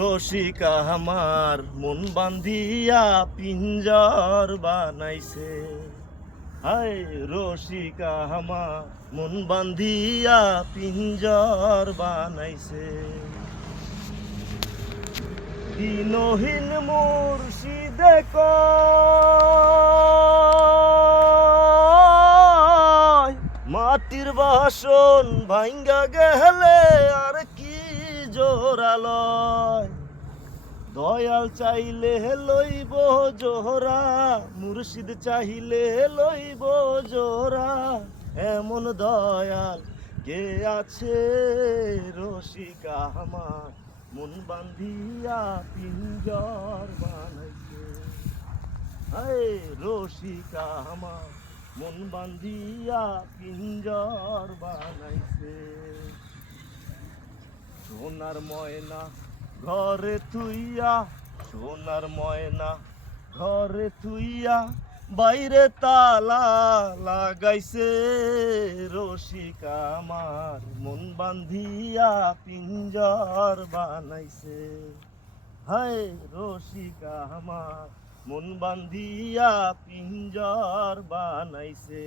রসিকা আমার মন বান্ধিয়া পিঞ্জর বানাইছে। হায় রসিকা আমার মন বান্ধিয়া পিঞ্জর বানাইছে। দিনহীন মুর্শিদে মাটির বাসন ভাঙ্গা গেলে আর জোরালয় দয়াল চাইলে লইব জোহরা, মুর্শিদ চাইলে লইব জোহরা। এমন দয়াল কে আছে রসিকা আমার মন বান্ধিয়া পিঞ্জর বানাইছে। হায় রসিকা আমার মন বান্ধিয়া পিঞ্জর বানাইছে। সোনার ময়না ঘরে তুইয়া সোনার ময়না ঘরে তুইয়া বাইরে তালা লাগাইছে রসিকা আমার। মন বান্ধিয়া পিঞ্জর বানাইছে। হায় রসিকা আমার, মন বান্ধিয়া পিঞ্জর বানাইছে।